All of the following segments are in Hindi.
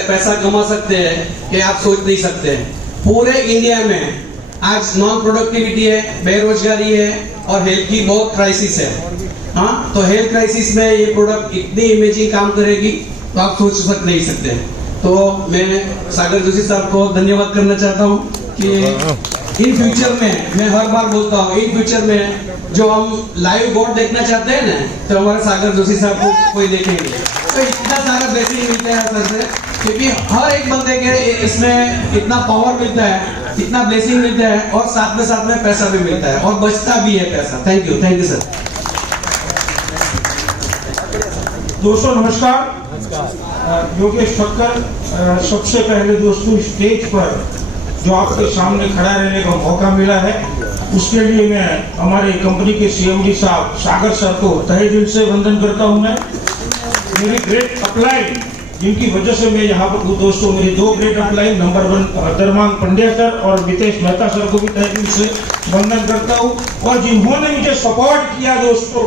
पैसा कमा सकते हैं कि आप सोच नहीं सकते हैं। पूरे इंडिया में आज नॉन प्रोडक्टिविटी है, बेरोजगारी है और हेल्थ की बहुत क्राइसिस है। हाँ, तो हेल्थ क्राइसिस में ये प्रोडक्ट इतनी इमेजिंग काम करेगी तो आप सोच नहीं सकते। तो मैं सागर जोशी साहब को धन्यवाद करना चाहता हूँ कि इन फ्यूचर में, मैं हर बार बोलता हूँ, इन फ्यूचर में जो हम लाइव गॉड देखना चाहते हैं ना, तो हमारे सागर जोशी साहब को कोई देखेंगे। तो इतना सारा ब्लेसिंग मिलता है सर से, क्योंकि हर एक बंदे के इसमें इतना पावर मिलता है, इतना ब्लेसिंग मिलता है और साथ में पैसा भी मिलता है और बचता भी है पैसा। Thank you sir. दोस्तों नमस्कार। योगेश ठक्कर। सबसे पहले दोस्तों स्टेज पर जो आपके सामने खड़ा रहने का मौका मिला है, उसके लिए मैं हमारे कंपनी के सीएमडी साहब सागर सर को तहे दिल से वंदन करता हूं। मैं मेरी ग्रेट अपलाइन जिनकी वजह से मैं यहाँ पर दोस्तों, मेरी दो great upline, number 1 Dharmang Pandya sir और मितेश मेहता सर को भी तहे दिल से वंदन करता हूँ। और जिन्होंने मुझे सपोर्ट किया दोस्तों,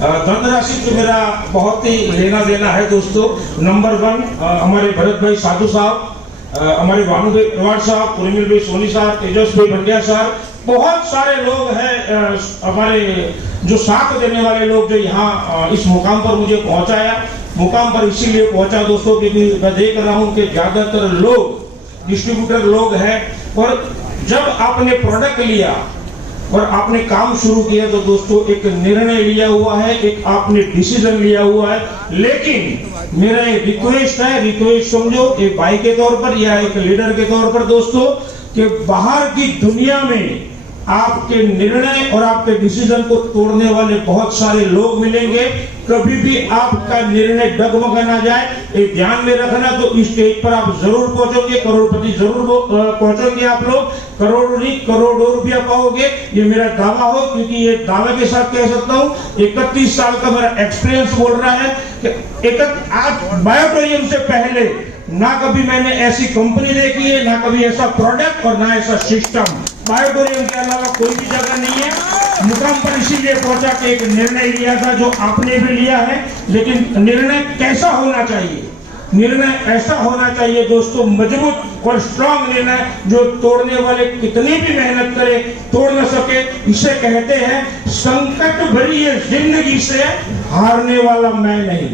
धनराशि तो मेरा बहुत ही लेना देना है दोस्तों। नंबर 1 हमारे भरत भाई साधु साहब, हमारे भानु भाई प्रवाड़ साहब, पुरमिल भाई सोनी साहब, तेजस भाई भंडिया साहब, बहुत सारे लोग हैं हमारे जो साथ देने वाले लोग, जो यहाँ इस मुकाम पर मुझे पहुंचाया। मुकाम पर इसीलिए पहुंचा दोस्तों क्योंकि मैं देख रहा हूँ कि ज्यादातर लोग डिस्ट्रीब्यूटर लोग हैं, और जब आपने प्रोडक्ट लिया और आपने काम शुरू किया तो दोस्तों एक निर्णय लिया हुआ है, एक आपने डिसीजन लिया हुआ है। लेकिन मेरा एक रिक्वेस्ट है, रिक्वेस्ट समझो एक भाई के तौर पर या एक लीडर के तौर पर दोस्तों, कि बाहर की दुनिया में आपके निर्णय और आपके डिसीजन को तोड़ने वाले बहुत सारे लोग मिलेंगे। कभी भी आपका निर्णय डगमगा ना जाए, ये ध्यान में रखना। तो इस स्टेज पर आप जरूर पहुंचोगे, करोड़पति जरूर पहुंचोगे आप लोग, करोड़ों रुपया पाओगे, ये मेरा दावा हो। क्योंकि ये दावे के साथ कह सकता हूँ, 31 साल का मेरा एक्सपीरियंस बोल रहा है कि आज बायोटोरियम से पहले ना कभी मैंने ऐसी कंपनी देखी है, ना कभी ऐसा प्रोडक्ट और ना ऐसा सिस्टम बायोटोरियम के अलावा कोई भी जगह नहीं है। मुकाम पर इसीलिए पहुंचा कि एक निर्णय लिया था जो आपने भी लिया है। लेकिन निर्णय कैसा होना चाहिए? निर्णय ऐसा होना चाहिए दोस्तों, मजबूत और स्ट्रांग निर्णय, जो तोड़ने वाले कितनी भी मेहनत करे तोड़ न सके। इसे कहते हैं संकट भरी है जिंदगी से हारने वाला मैं नहीं।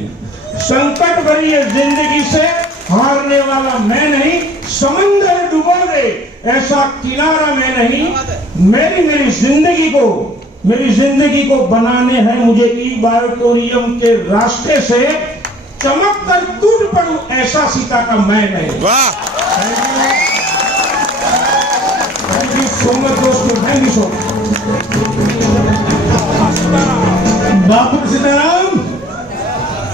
संकट भरी है जिंदगी से हारने वाला मैं नहीं। समंदर डुबा दे ऐसा किनारा मैं नहीं। मेरी जिंदगी को बनाने हैं मुझे ई बायोटोरियम के रास्ते से, चमक कर टूट पड़ूं ऐसा सीता का मैं नहीं। थैंक यू सो मच दोस्तों, थैंक यू सो मच। बापू सीताराम।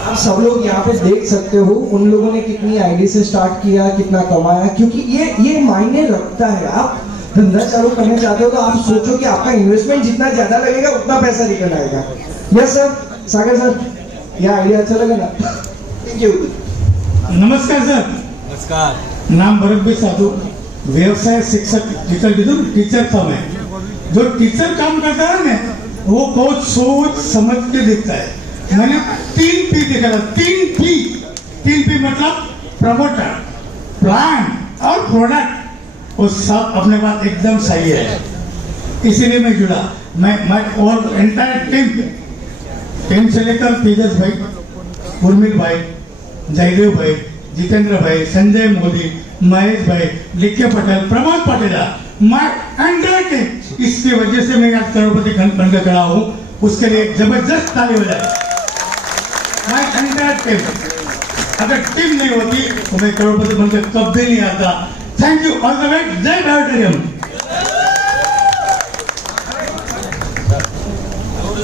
आप सब लोग यहाँ पे देख सकते हो उन लोगों ने कितनी आईडी से स्टार्ट किया, कितना कमाया, क्योंकि ये मायने रखता है। आप धंधा चालू करना चाहते हो तो आप सोचो कि आपका इन्वेस्टमेंट जितना ज्यादा लगेगा उतना पैसा रिटर्न आएगा। यस सर, सागर सर, यह आइडिया अच्छा लगा ना? Thank you. नमस्कार सर। नमस्कार। नाम भरत भाई साधु, व्यवसाय शिक्षक, टीचर था मैं। जो टीचर काम करता है ना, वो बहुत सोच समझ के देखता है। मैंने 3 P देखा था। 3 P मतलब प्रमोटर, प्लान और प्रोडक्ट। वो सब अपने बात एकदम सही है, इसीलिए मैं जुड़ा। मैं और एंटायर टीम से लेकर तेजस भाई, उर्मिल भाई, जयदेव भाई, जितेंद्र भाई, संजय मोदी, महेश भाई, लिखे पटेल, प्रमोद पटेला, मैं एंटायर टीम, इसकी वजह से मैं आज करोड़पति बनकर खड़ा हूँ। उसके लिए एक जबरदस्त ताली हो जाए। मैं एंटायर टीम, अगर टीम नहीं होती तो मैं करोड़पति बनकर कभी नहीं आता। Thank you, all the best, जय बायोटोरियम।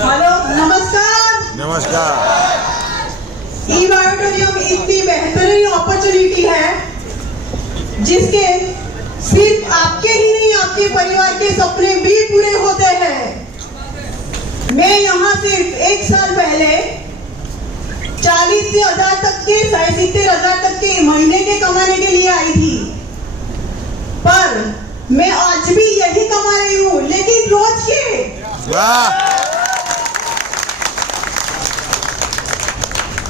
हेलो, नमस्कार। नमस्कार। ई बायोटोरियम इतनी बेहतरीन अपॉर्चुनिटी है जिसके सिर्फ आपके ही नहीं, आपके परिवार के सपने भी पूरे होते हैं। मैं यहाँ सिर्फ 1 साल पहले 40,000 तक के 70,000 तक के महीने के कमाने के लिए आई थी, पर मैं आज भी यही कमा रही हूँ, लेकिन रोज के।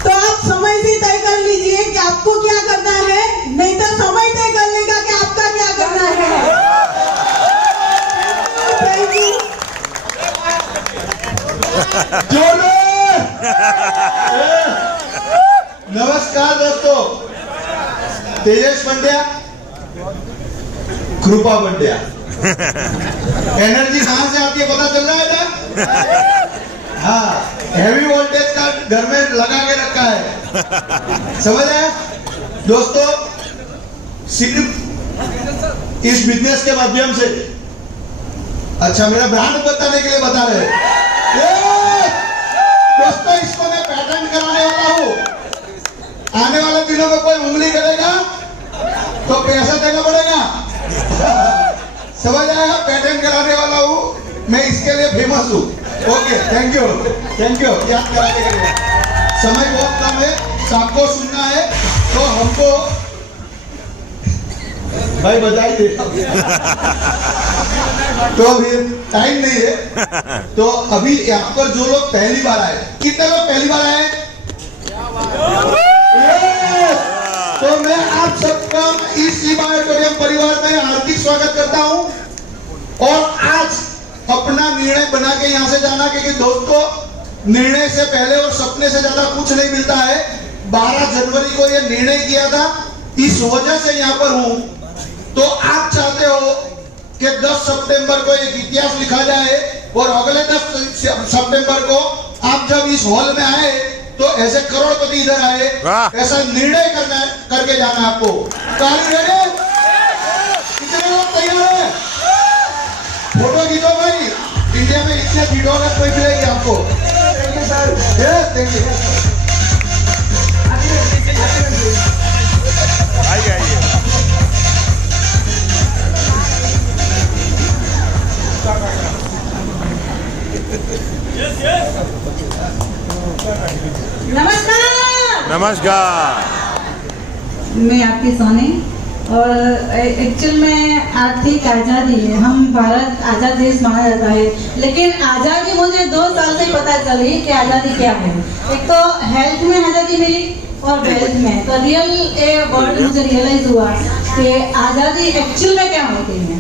तो आप समय से तय कर लीजिए कि आपको क्या करना है तेजस पंड्या, कृपा पंड्या। एनर्जी कहां से आती है पता चल रहा है ना? हाँ, हैवी वोल्टेज का घर में लगा के रखा है, समझ आया दोस्तों? सिर्फ इस बिजनेस के माध्यम से, अच्छा मेरा ब्रांड बताने के लिए बता रहे हैं दोस्तों, इसको मैं पैटेंट कराने वाला हूं। आने वाले दिनों में कोई उंगली करेगा तो पैसा देना पड़ेगा, समझ आया? पैटेंट कराने वाला हूं मैं, इसके लिए फेमस हूं। ओके, थैंक यू याद कराने के लिए। समय बहुत कम है, सबको सुनना है तो हमको भाई बधाई दे। तो अभी टाइम नहीं है, तो अभी यहाँ पर जो लोग पहली बार आए, कितने लोग पहली बार आए? तो मैं आप सबका इस ऑडिटोरियम परिवार में हार्दिक स्वागत करता हूं। और आज अपना निर्णय बना के यहां से जाना, क्योंकि दोस्तों निर्णय से पहले और सपने से ज्यादा कुछ नहीं मिलता है। 12 जनवरी को यह निर्णय किया था, इस वजह से यहां पर हूं। तो आप चाहते हो कि 10 सितंबर को एक इतिहास लिखा जाए और अगले 10 सितंबर को आप जब इस हॉल में आए तो ऐसे करोड़पति इधर आए, ऐसा निर्णय करके जाना आपको। कितने लोग तैयार है? फोटो खींचो भाई, इंडिया में इतने वीडियोग्राफ कोई मिलेगी आपको। Thank you sir, yes thank you. आइए नमस्कार। मैं आपकी सोनी, और एक्चुअल में आर्थिक आज़ादी है, हम भारत आज़ाद देश माना जाता है, लेकिन आज़ादी मुझे 2 साल से पता चली कि आज़ादी क्या है। एक तो हेल्थ में आज़ादी मिली और वेल्थ में, तो रियल वर्ड मुझे रियलाइज हुआ कि आज़ादी एक्चुअल में क्या होती है।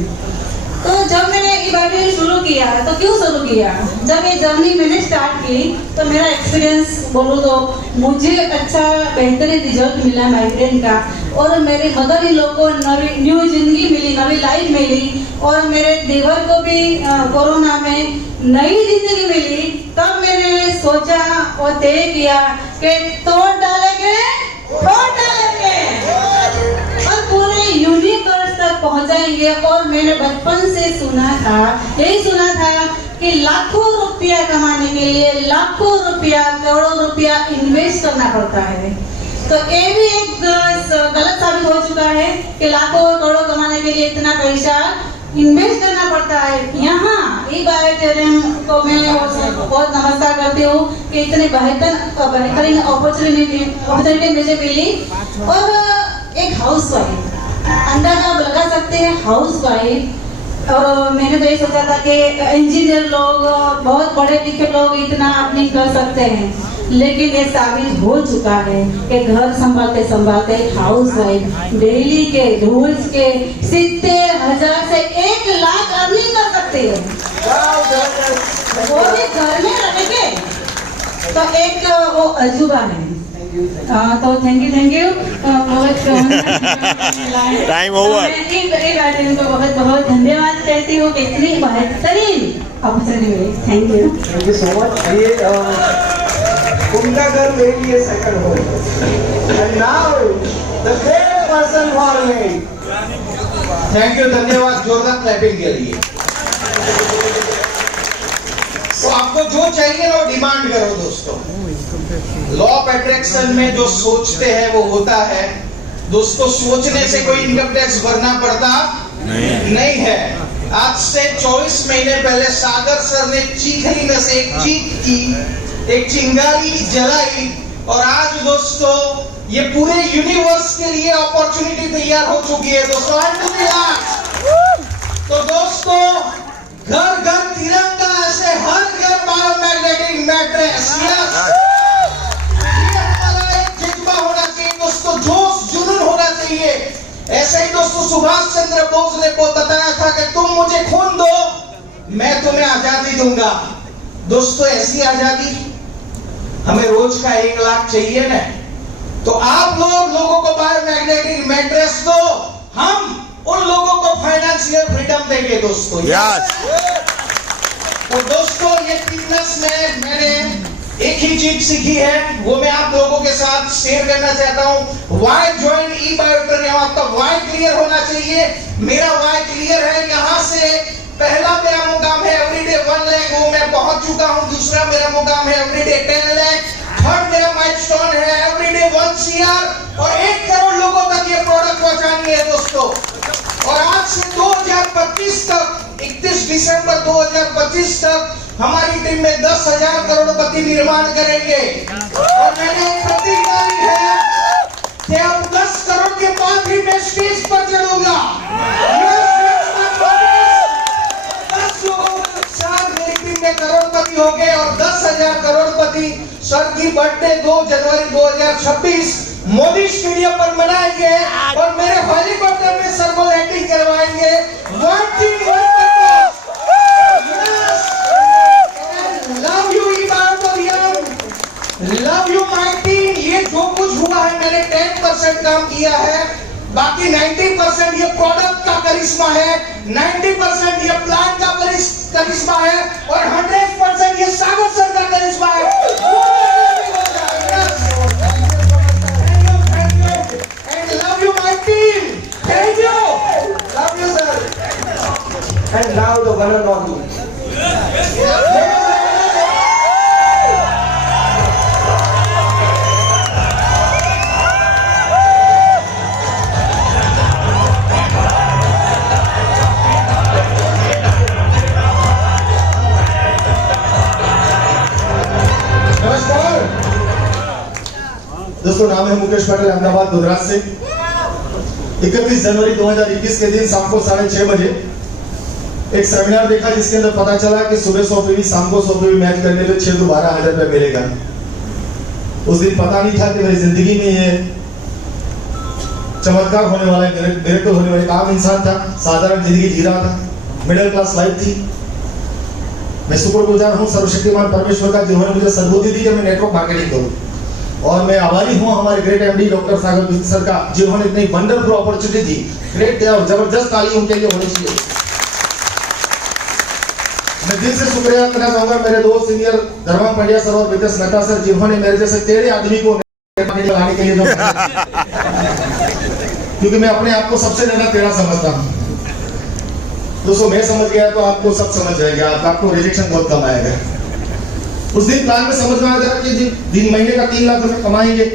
तो जब मैंने ये बातें शुरू किया, तो क्यों शुरू किया, जब ये जर्नी मैंने स्टार्ट की तो मेरा एक्सपीरियंस बोलूँ तो मुझे अच्छा बेहतरीन रिजल्ट मिला माइग्रेन का, और मेरे मदर इन लोग को न्यू जिंदगी मिली, नई लाइफ मिली, और मेरे देवर को भी कोरोना में नई जिंदगी मिली। तब मैंने सोचा और तय किया कि तोड़ डालेंगे और पूरे यूनिवर्स तक पहुंचाएंगे। और मैंने बचपन से यही सुना था कि लाखों रुपया कमाने के लिए लाखों रुपया, करोड़ों रुपया इन्वेस्ट करना पड़ता है। तो ये भी एक गलत साबित हो चुका है कि लाखों करोड़ों कमाने के लिए इतना पैसा इन्वेस्ट करना पड़ता है। यहाँ ये ऑडिटोरियम को मैं बहुत नमस्कार करती हूँ कि इतनी बेहतरीन अपॉर्चुनिटी मुझे मिली। और एक हाउस वाइफ, अंदाजा आप लगा सकते हैं, हाउस वाइफ। और मैंने तो ये सोचा था कि इंजीनियर लोग, बहुत पढ़े लिखे लोग इतना आप नहीं कर सकते हैं, लेकिन ये साबित हो चुका है कि घर संभालते संभालते हाउस वाइफ डेली के रोज के 70,000 से 1 लाख अर्निंग कर सकते हैं, वो भी घर में रहेंगे। तो एक वो अजूबा है। तो थैंक यू बहुत टाइम ओवर। को बहुत बहुत धन्यवाद कहती हूँ कि इतनी बेहतरीन अपॉर्चुनिटी मिली। Thank you so much. ये उनका घर मेरे लिए second home, and now the great person for me. Thank you, धन्यवाद जोरदार क्लैपिंग के लिए। तो आपको जो चाहिए वो डिमांड करो दोस्तों। लॉ ऑफ अट्रैक्शन में जो सोचते हैं वो होता है दोस्तों। सोचने से कोई इनकम टैक्स भरना पड़ता नहीं है। आज से 24 महीने पहले सागर सर ने चीखली में से एक चीख की, एक चिंगारी जलाई, और आज दोस्तों ये पूरे यूनिवर्स के लिए अपॉर्चुनिटी तैयार हो चुकी है दोस्तों। तो दोस्तों घर घर तिरंगा, ऐसे हर घर बायोमैग्नेटिक मैट्रेस, होना चाहिए दोस्तों, जोश जुनून होना चाहिए। ऐसे ही दोस्तों सुभाष चंद्र बोस ने बताया था कि तुम मुझे खून दो, मैं तुम्हें आजादी दूंगा। दोस्तों ऐसी आजादी हमें रोज का 1 लाख चाहिए ना। तो आप लोगों को बायोमैग्नेटिक मैट्रेस देंगे दोस्तों। यस। तो दोस्तों ये फिटनेस में मैंने एक ही चीज सीखी है, वो मैं आप लोगों के साथ शेयर करना चाहता हूँ। वाई ज्वाइन ई बायोटेरियम, आपका वाई क्लियर होना चाहिए। मेरा वाई क्लियर है। यहाँ से पहला मेरा मुकाम है एवरीडे 1 लाख, वो मैं पहुंच चुका हूँ। दूसरा मेरा मुकाम है एवरीडे 10 लाख। थर्ड मेरा माइलस्टोन है एवरीडे 1 CR और 1 करोड़ लोगों तक ये प्रोडक्ट पहुंचानी है दोस्तों। और आज से 2025 तक, 31 दिसंबर 2025 तक हमारी टीम में 10,000 करोड़पति निर्माण करेंगे। और मैंने प्रतिज्ञा ली है कि अब 10 करोड़ के बाद भी मैं स्टेज पर चढ़ूंगा। 10 लोगों के साथ मेरी टीम में करोड़पति हो गए और 10,000 करोड़पति सर की बर्थडे 2 जनवरी 2026 मोदी स्टेडियम पर मनाएंगे और मेरे हेलीकॉप्टर में सर को लैंडिंग करवाएंगे। One team one purpose. Love you ई-बायोटेरियम, लव यू माय टीम। ये जो कुछ हुआ है मैंने 10% काम किया है, बाकी 90% ये प्रोडक्ट का करिश्मा है, 90% ये प्लान का करिश्मा है और 100% ये सागर सर का करिश्मा है। And love you my team. Thank you. Love you sir. And now the one and only. दोस्तों नाम है मुकेश पटेल, अहमदाबाद गुजरात से। 31 जनवरी 2021 के दिन शाम को 6:30 बजे एक सेमिनार देखा जिसके अंदर पता चला कि सुबह 100 PV शाम को 100 PV मैच करने पे 6 to 12,000 रुपए मिलेगा। उस दिन पता नहीं था कि मेरी जिंदगी में ये चमत्कार होने वाला है, मिरेकल होने वाला। एक आम इंसान था, साधारण जिंदगी जी रहा था, मिडिल क्लास लाइफ थी। मैं शुक्रगुजार हूँ सर्वशक्तिमान परमेश्वर का जिन्होंने मुझे सद्बुद्धि दी कि मैं नेटवर्क मार्केटिंग करूँ। और मैं आभारी हूं हमारे ग्रेट एमडी डॉक्टर सागर बिस्तर सर का, जिन्होंने इतनी वंडरफुल अपॉर्चुनिटी दी। ग्रेट और जबरदस्त ताली उनके लिए होनी चाहिए। मैं दिल से शुक्रिया करना चाहूंगा मेरे दोस्त सीनियर धर्मा पंड्या सर और विदेश मेहता सर, जिन्होंने मेरे जैसे टेढ़े आदमी को लगाने के लिए क्योंकि मैं अपने आप को सबसे ज्यादा टेढ़ा समझता हूँ। दोस्तों मैं समझ गया तो आपको सब समझ जाएगा, आपको रिजेक्शन बहुत कम आएगा। उस दिन प्लान में समझ में आया कि दिन महीने का 3 लाख रुपए कमाएंगे।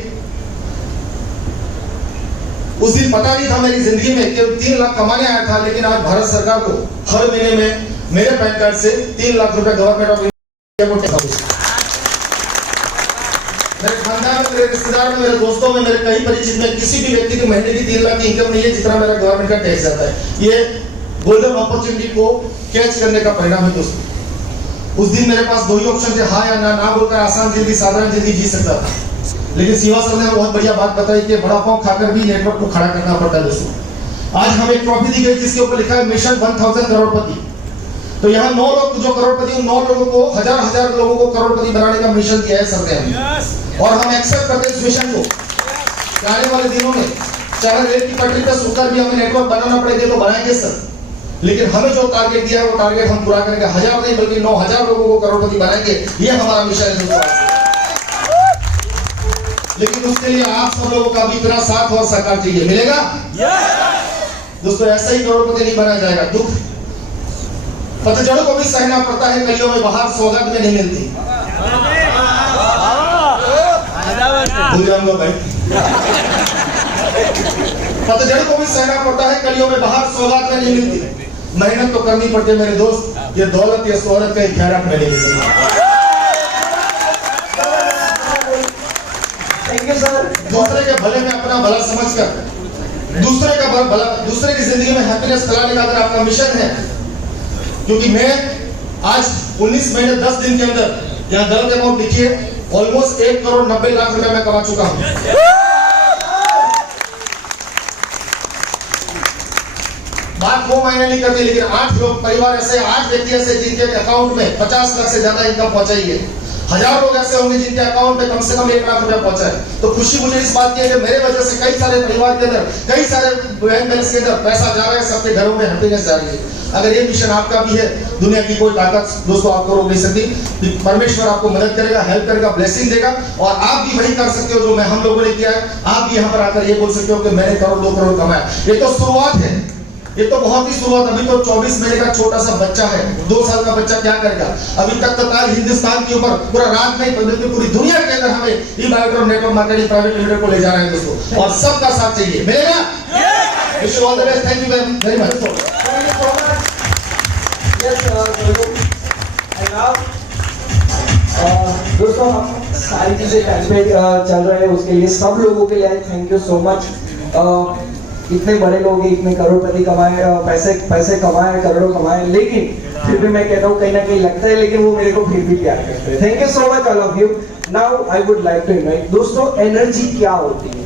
उस दिन पता नहीं था मेरी जिंदगी में कि 3 लाख कमाने आया था, लेकिन आज भारत सरकार को हर महीने में मेरे पैन कार्ड से 3 लाख रुपए गवर्नमेंट ऑफ इंडिया को टैक्स। मेरे खानदान में, मेरे रिश्तेदार में, मेरे दोस्तों में, मेरे कई परिचित में किसी भी व्यक्ति की महीने की 3 लाख की इनकम नहीं है जितना मेरा गवर्नमेंट का टैक्स जाता है। ये गोल्डन अपॉर्चुनिटी को कैच करने का परिणाम है दोस्तों। उस दिन मेरे पास 2 ही ऑप्शन थे, हाँ या ना बोलकर आसान जिंदगी, साधारण जिंदगी जी सकता था। लेकिन शिवा सर ने बहुत बढ़िया बात बताई कि बड़ा पाँव खाकर भी नेटवर्क को खड़ा करना पड़ता है दोस्तों। आज हमें एक ट्रॉफी दी गई जिसके ऊपर लिखा है मिशन 1000 करोड़पति। तो यहाँ 9 लोग जो करोड़पति, उन 9 लोगों को हजार लोगों को करोड़पति बनाने का मिशन दिया है सर ने। और हम एक्सेप्ट करते हैं इस मिशन को। आने वाले दिनों में चाहे रेल की पटरी पर सुनकर भी हमें नेटवर्क बनाना पड़ेगा तो बनाएंगे सर, लेकिन हमें जो टारगेट दिया है वो टारगेट हम पूरा करेंगे। 1000 नहीं बल्कि 9000 लोगों को करोड़पति बनाएंगे, ये हमारा मिशन है दोस्तों। लेकिन उसके लिए आप सब लोगों का भी इतना साथ और सहकार चाहिए, मिलेगा दोस्तों। ऐसा ही करोड़पति नहीं बनाया जाएगा। दुख पतझड़ को भी सहना पड़ता है, कलियों में बाहर सौगात में नहीं मिलती। भूल जाऊंगा भाई। पतझड़ को भी सहना पड़ता है, कलियों में बाहर सौगात में नहीं मिलती। मेहनत तो करनी पड़ती है मेरे दोस्त, ये दौलत या शोहरत का खैरात में नहीं मिलती। दूसरे के भले में अपना भला समझकर दूसरे का भला, दूसरे की जिंदगी में हैप्पीनेस फैलाने का अगर आपका मिशन है, क्योंकि मैं आज 19 महीने 10 दिन के अंदर यहाँ गलत अमाउंट लिखी है, ऑलमोस्ट 1 करोड़ 90 लाख रुपए मैं कमा चुका हूँ। बात वो मायने नहीं करती, लेकिन 8 लोग परिवार ऐसे, 8 व्यक्ति ऐसे जिनके अकाउंट में 50 लाख से ज्यादा इनकम पहुंचाई है। 1000 लोग ऐसे होंगे जिनके अकाउंट में कम से कम 1 लाख रुपया पहुंचा है। तो खुशी मुझे इस बात की है कि मेरे वजह से कई सारे परिवार के अंदर, कई सारे बैंक बैलेंस के अंदर पैसा जा रहा है, सबके घरों में हैप्पीनेस जा रही है। अगर ये मिशन आपका भी है, दुनिया की कोई ताकत दोस्तों आपको रोक नहीं सकती। परमेश्वर आपको मदद करेगा, हेल्प करेगा, ब्लेसिंग देगा, और आप भी वही कर सकते हो जो मैं हम लोगों ने किया है। आप भी यहाँ पर आकर ये बोल सकते हो कि मैंने करोड़ 2 करोड़ कमाया। ये तो शुरुआत है, ये तो बहुत ही शुरुआत। अभी तो 24 महीने का छोटा सा बच्चा है, 2 साल का बच्चा क्या करेगा? अभी तक तो ताज हिंदुस्तान के ऊपर पूरा राज नहीं, बल्कि पूरी दुनिया के अंदर हमें ई-बायोट्रॉन नेटवर्क मार्केटिंग प्राइवेट लिमिटेड को ले जा रहे हैं दोस्तों, और सबका साथ चाहिए। मिलेगा? Wish you all the best. Thank you very much. दोस्तों हम सारी चीजें टाइम पे चल रहे हैं, उसके लिए सब लोगों के लिए थैंक यू सो मच। इतने बड़े लोग इतने करोड़पति कमाए, पैसे कमाए, करोड़ों कमाए, लेकिन फिर भी मैं कहता हूँ कहीं ना कहीं लगता है, लेकिन वो मेरे को फिर भी प्यार करते हैं। Thank you so much all of you. Now I would like to invite दोस्तों, एनर्जी क्या होती है?